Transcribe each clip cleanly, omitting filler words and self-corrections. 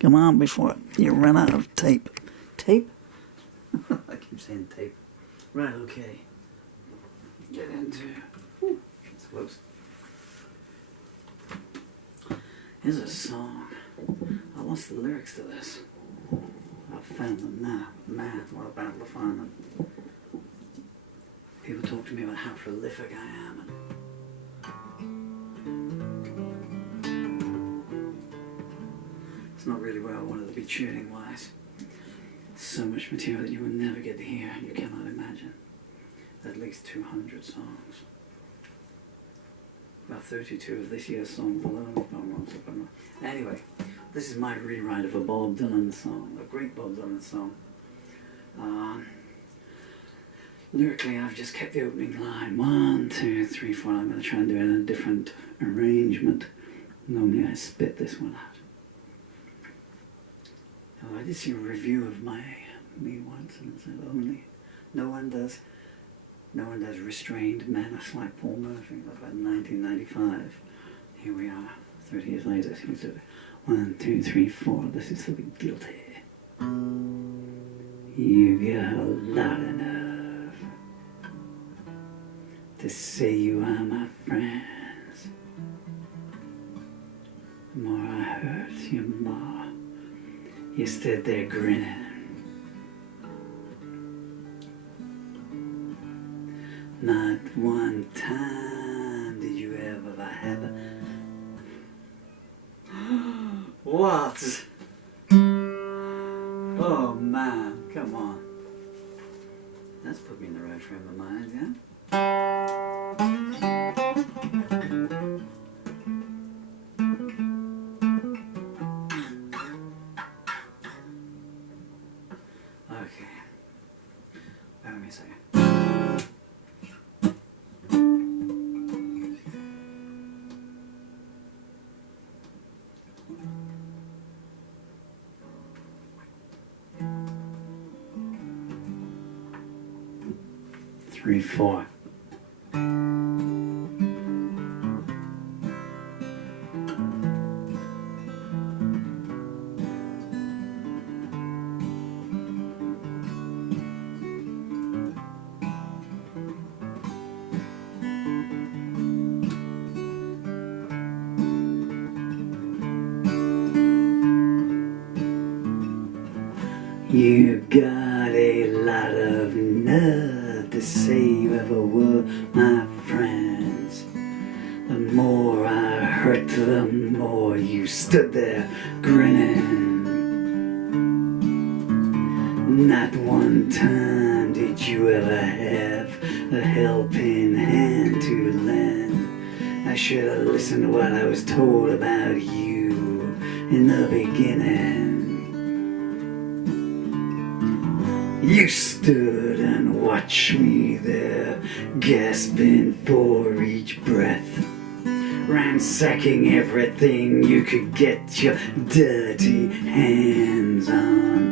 Come on before you run out of tape. Tape? I keep saying tape. Right, okay. Get into... Whew, that's close. Here's a song. I lost the lyrics to this. I've found them now. Man, what a battle to find them. People talk to me about how prolific I am. It's not really where I wanted to be tuning-wise. So much material that you will never get to hear. You cannot imagine. At least 200 songs. About 32 of this year's songs alone. Anyway, this is my rewrite of a Bob Dylan song, a great Bob Dylan song. Lyrically, I've just kept the opening line. 1, 2, 3, 4. I'm going to try and do it in a different arrangement. Normally I spit this one out. I did see a review of me once, and it said only no one does restrained menace like Paul Murphy. That was about 1995. Here we are, 30 years later. 1, 2, 3, 4. This is for the guilty. You got a lot of nerve to say you are my friends. The more I hurt you, more you stood there grinning. Not one time did you ever have a... What? Oh man, come on. That's put me in the right frame of mind, yeah? Okay. Bear with me a second. 3, 4. You got a lot of nerve to say you ever were my friends. The more I hurt, the more you stood there grinning. Not one time did you ever have a helping hand to lend. I should have listened to what I was told about you in the beginning. You stood and watched me there, gasping for each breath, ransacking everything you could get your dirty hands on,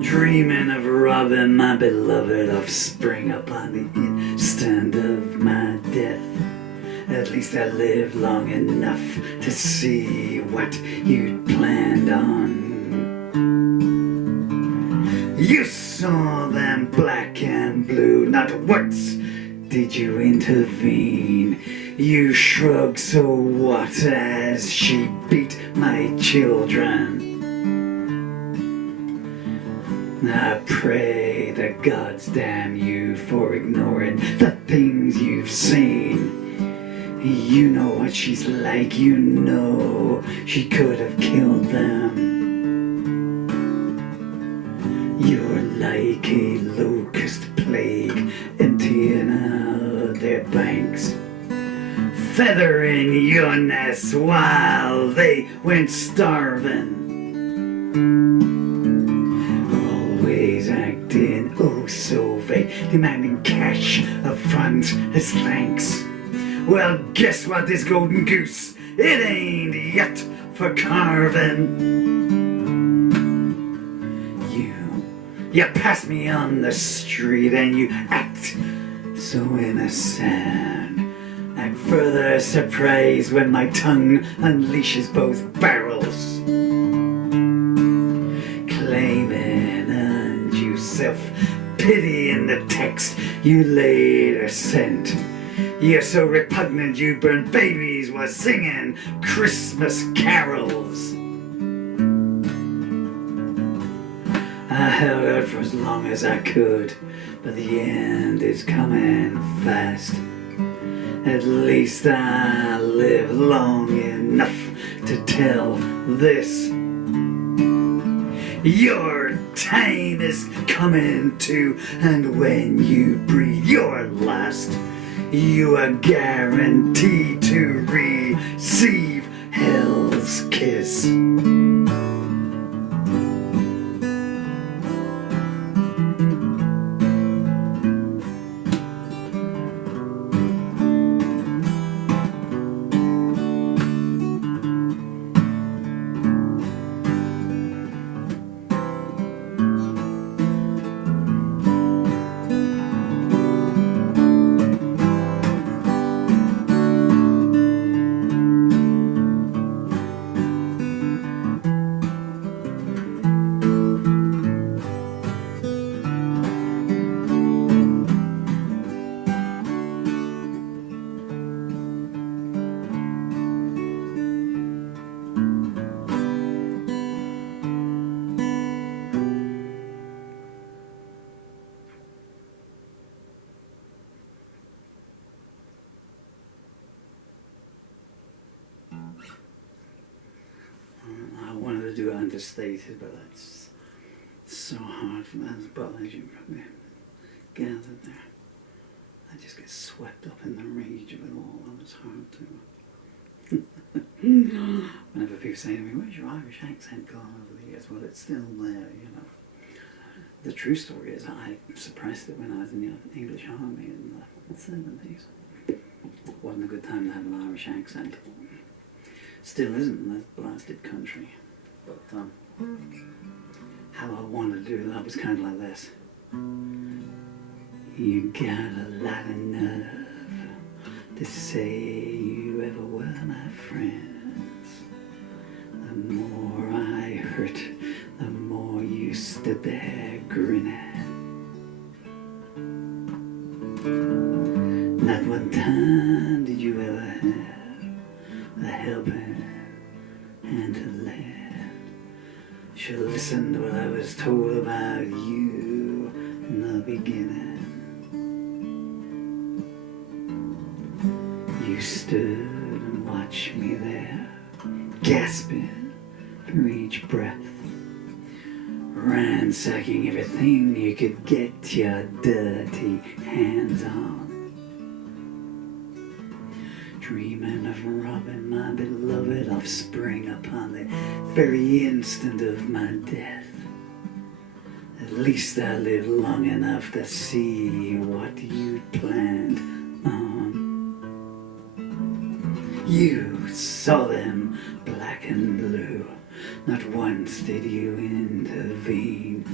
dreaming of robbing my beloved offspring upon the instant of my death. At least I lived long enough to see what you'd planned on. You saw them black and blue, not once did you intervene. You shrugged, so what, as she beat my children. I pray the gods damn you for ignoring the things you've seen. You know what she's like, you know she could have killed them. You're like a locust plague, emptying out their banks, feathering your nests while they went starving. Always acting oh so vague, demanding cash up front as thanks. Well, guess what, this golden goose, it ain't yet for carving. You pass me on the street and you act so innocent. Act further surprised when my tongue unleashes both barrels. text you later sent. You're so repugnant you burned babies while singing Christmas carols. I held out for as long as I could, but the end is coming fast. At least I live long enough to tell this. Your time is coming too, and when you breathe your last, you are guaranteed to receive hell's kiss. I wanted to do it understated, but that's so hard for that. But as you probably gathered there, I just get swept up in the rage of it all, and it's hard to. Whenever people say to me, "Where's your Irish accent gone over the years?" Well, it's still there, you know. The true story is I suppressed it when I was in the English Army in the 70s. Wasn't a good time to have an Irish accent. Still isn't in this blasted country. But how I wanted to do that was kind of like this. You got a lot of nerve to say you ever were my friends. The more I hurt, the more you stood there grinning. Not one time did you ever have a helping hand to lend. Should have listened to what I was told about you in the beginning. You stood and watched me there, gasping for each breath, ransacking everything you could get your dirty hands on. Dreaming of robbing my beloved offspring upon the very instant of my death. At least I lived long enough to see what you planned on. You saw them black and blue, not once did you intervene.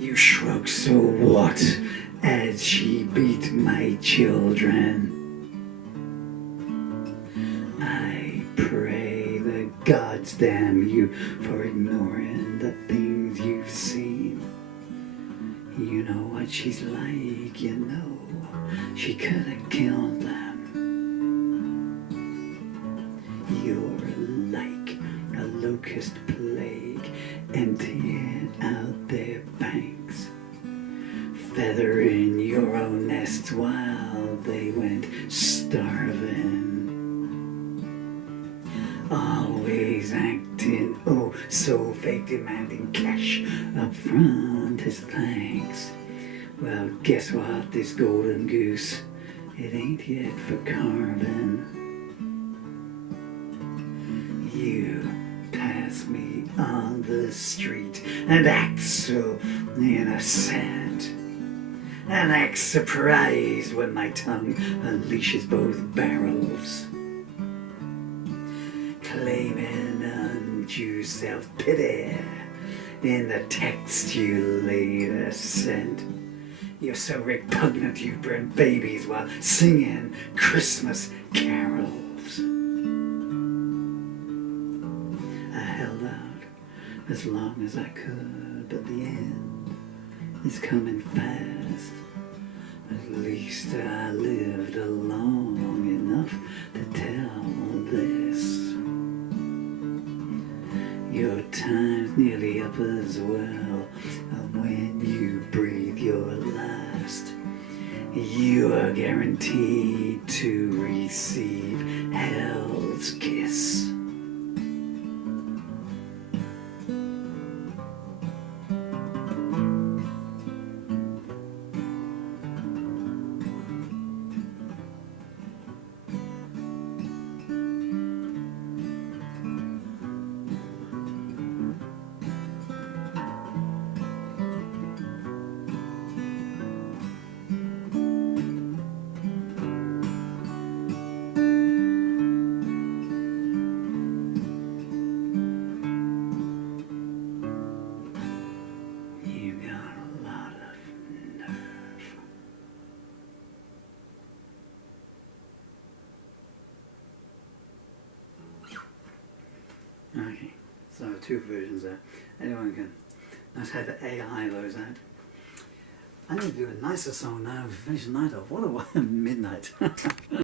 You shrugged, so what, as she beat my children. I pray the gods damn you for ignoring the things you've seen. You know what she's like, you know, she could have killed them. You're like a locust plague, emptying out their banks, feathering your own nests while they went starving. Always acting oh so fake, demanding cash up front as thanks. Well, guess what, this golden goose, it ain't yet for carving. You pass me on the street and act so innocent, and act surprised when my tongue unleashes both barrels, claiming undue self-pity in the text you later sent. You're so repugnant you burn babies while singing Christmas carols. I held out as long as I could, but the end is coming fast. least I lived long enough to tell this. Your time's nearly up as well. When you breathe your last, you are guaranteed to receive hell's kiss. Okay, so 2 versions there. Anyone can knows how to AI those out. I need to do a nicer song now to finish the night off. What a midnight.